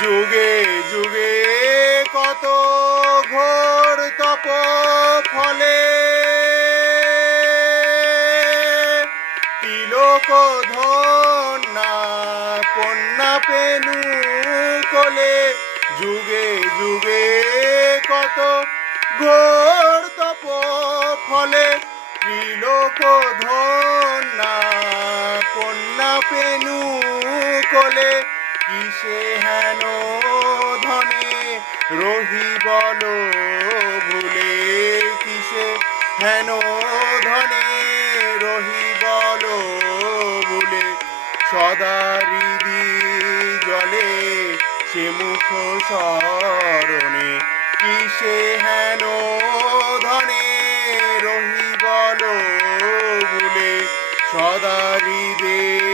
যুগে যুগে কত ঘোর তপ ফলে তিলক ধন্যা কন্যা পেনু কোলে যুগে যুগে কত ঘোর তপ ফলে ত্রিলোক ধন্যা কন্যা পেনু কোলে কিসে হেন ধনে রহি বল ভুলে কিসে হেন ধনে রহি বল ভুলে সদা হৃদি জলে সে মুখ স্মরণে কিসে হেন ধনে রহি বল ভুলে সদা হৃদে